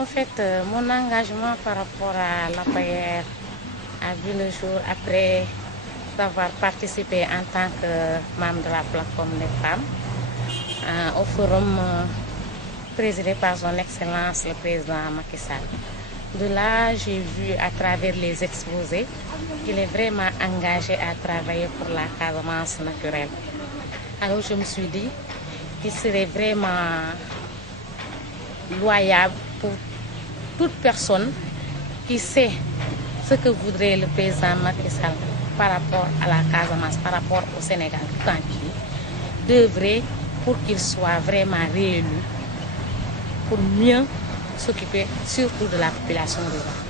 En fait, mon engagement par rapport à l'APR a vu le jour après avoir participé en tant que membre de la plateforme des femmes au forum présidé par son Excellence le président Macky Sall. De là, j'ai vu à travers les exposés qu'il est vraiment engagé à travailler pour la Casamance naturelle. Alors je me suis dit qu'il serait vraiment loyal pour toute personne qui sait ce que voudrait le président Macky Sall par rapport à la Casamance, par rapport au Sénégal tout entier, d'œuvrer pour qu'il soit vraiment réélu pour mieux s'occuper surtout de la population rurale.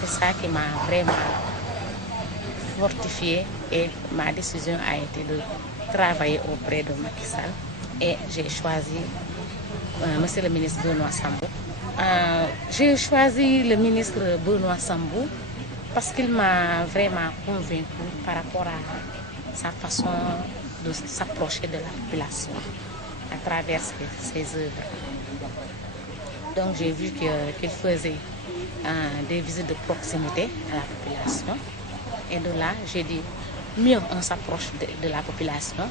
C'est ça qui m'a vraiment fortifiée et ma décision a été de travailler auprès de Macky Sall et j'ai choisi Monsieur le ministre Benoît Sambou. J'ai choisi le ministre Benoît Sambou parce qu'il m'a vraiment convaincu par rapport à sa façon de s'approcher de la population à travers ses œuvres. Donc j'ai vu qu'il faisait des visites de proximité à la population. Et de là, j'ai dit, mieux on s'approche de la population,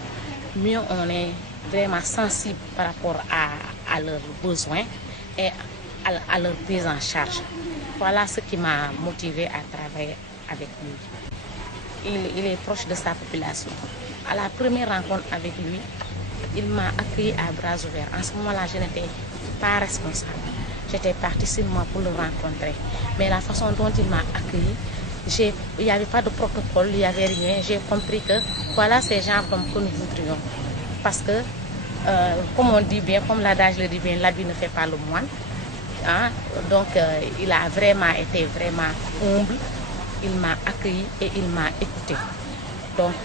mieux on est vraiment sensible par rapport à leurs besoins et à leur prise en charge. Voilà ce qui m'a motivé à travailler avec lui. Il est proche de sa population. À la première rencontre avec lui, il m'a accueilli à bras ouverts. En ce moment-là, je n'étais pas responsable. J'étais partie seulement pour le rencontrer. Mais la façon dont il m'a accueilli, il n'y avait pas de protocole, il n'y avait rien. J'ai compris que voilà ces gens que nous voudrions. Parce que, comme on dit bien, comme l'adage le dit bien, l'habit ne fait pas le moine. Hein? Donc, il a vraiment été vraiment humble. Il m'a accueilli et il m'a écouté. Donc,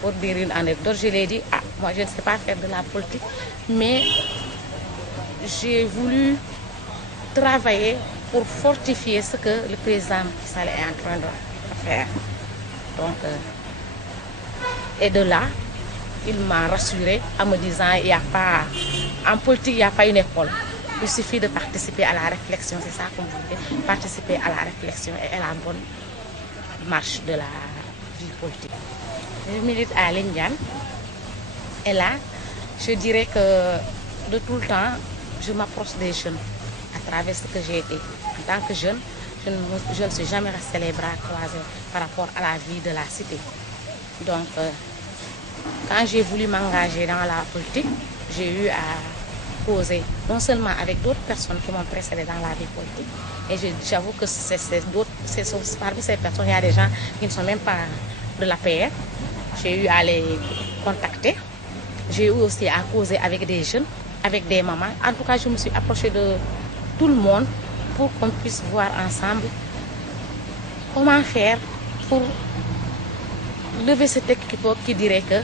pour dire une anecdote, je lui ai dit, moi je ne sais pas faire de la politique, mais j'ai voulu travailler pour fortifier ce que le président Macky Sall est en train de faire. Donc, et de là, il m'a rassuré en me disant, en politique, il n'y a pas une école. Il suffit de participer à la réflexion, c'est ça qu'on voulait, participer à la réflexion et à la bonne marche de la vie politique. Je milite à Lindiane et là, je dirais que de tout le temps, je m'approche des jeunes à travers ce que j'ai été. En tant que jeune, je ne suis jamais restée les bras croisés par rapport à la vie de la cité. Donc, quand j'ai voulu m'engager dans la politique, j'ai eu à causer non seulement avec d'autres personnes qui m'ont précédé dans la vie politique. Et j'avoue que parmi ces personnes, il y a des gens qui ne sont même pas de l'APR. J'ai eu à les contacter. J'ai eu aussi à causer avec des jeunes, avec des mamans. En tout cas, je me suis approchée de tout le monde pour qu'on puisse voir ensemble comment faire pour lever cet équipe qui dirait que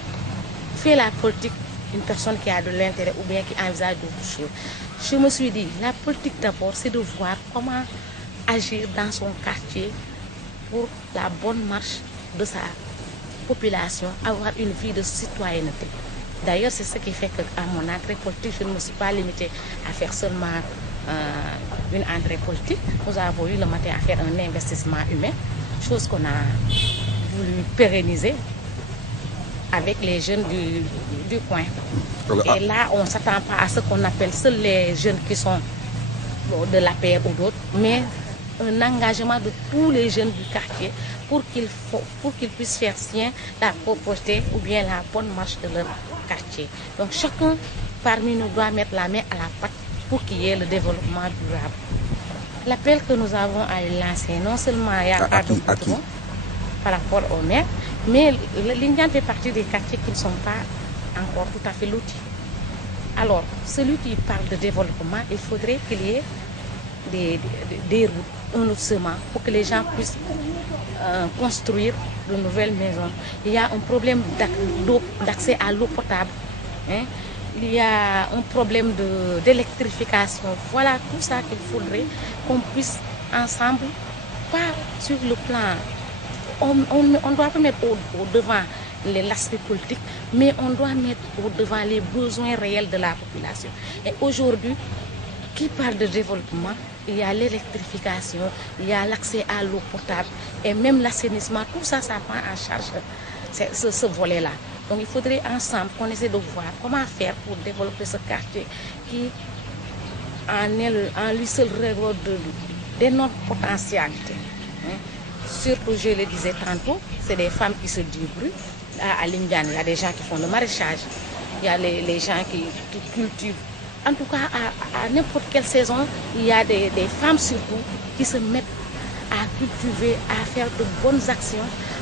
fait la politique une personne qui a de l'intérêt ou bien qui envisage d'autres choses. Je me suis dit, la politique d'abord, c'est de voir comment agir dans son quartier pour la bonne marche de sa population, avoir une vie de citoyenneté. D'ailleurs, c'est ce qui fait qu'à mon entrée politique, je ne me suis pas limitée à faire seulement une entrée politique. Nous avons eu le matin à faire un investissement humain, chose qu'on a voulu pérenniser avec les jeunes du coin. Et là, on ne s'attend pas à ce qu'on appelle seuls les jeunes qui sont de la paix ou d'autres, mais un engagement de tous les jeunes du quartier pour qu'ils puissent faire sien la propreté ou bien la bonne marche de leur quartier. Donc chacun parmi nous doit mettre la main à la pâte pour qu'il y ait le développement durable. L'appel que nous avons à lancer, non seulement il n'y a pas de goudron par rapport aux maires, mais l'Indiane fait partie des quartiers qui ne sont pas encore tout à fait lotis. Alors, celui qui parle de développement, il faudrait qu'il y ait des routes, un lotissement, pour que les gens puissent construire de nouvelles maisons. Il y a un problème d'accès à l'eau potable. Hein? Il y a un problème d'électrification. Voilà tout ça qu'il faudrait qu'on puisse ensemble, pas sur le plan. On ne doit pas mettre au devant l'aspect politique, mais on doit mettre au devant les besoins réels de la population. Et aujourd'hui, qui parle de développement, il y a l'électrification, il y a l'accès à l'eau potable et même l'assainissement. Tout ça, ça prend en charge ce volet-là. Donc il faudrait ensemble qu'on essaie de voir comment faire pour développer ce quartier qui en lui seul regorge d'énormes potentialités. Surtout, je le disais tantôt, c'est des femmes qui se débrouillent. À Lindiane, il y a des gens qui font le maraîchage, il y a les gens qui cultivent. En tout cas, à n'importe quelle saison, il y a des femmes surtout qui se mettent à cultiver, à faire de bonnes actions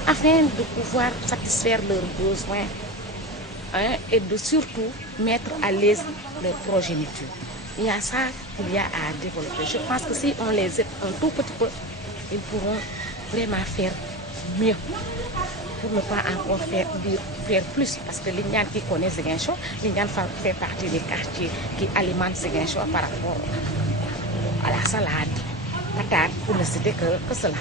afin de pouvoir satisfaire leurs besoins et de surtout mettre à l'aise leur progéniture. Il y a ça qu'il y a à développer. Je pense que si on les aide un tout petit peu, ils pourront vraiment faire mieux pour ne pas encore faire plus. Parce que Lindiane qui connaît Ziguinchor, Lindiane fait partie des quartiers qui alimentent Ziguinchor par rapport à la salade, patate, pour ne citer que cela.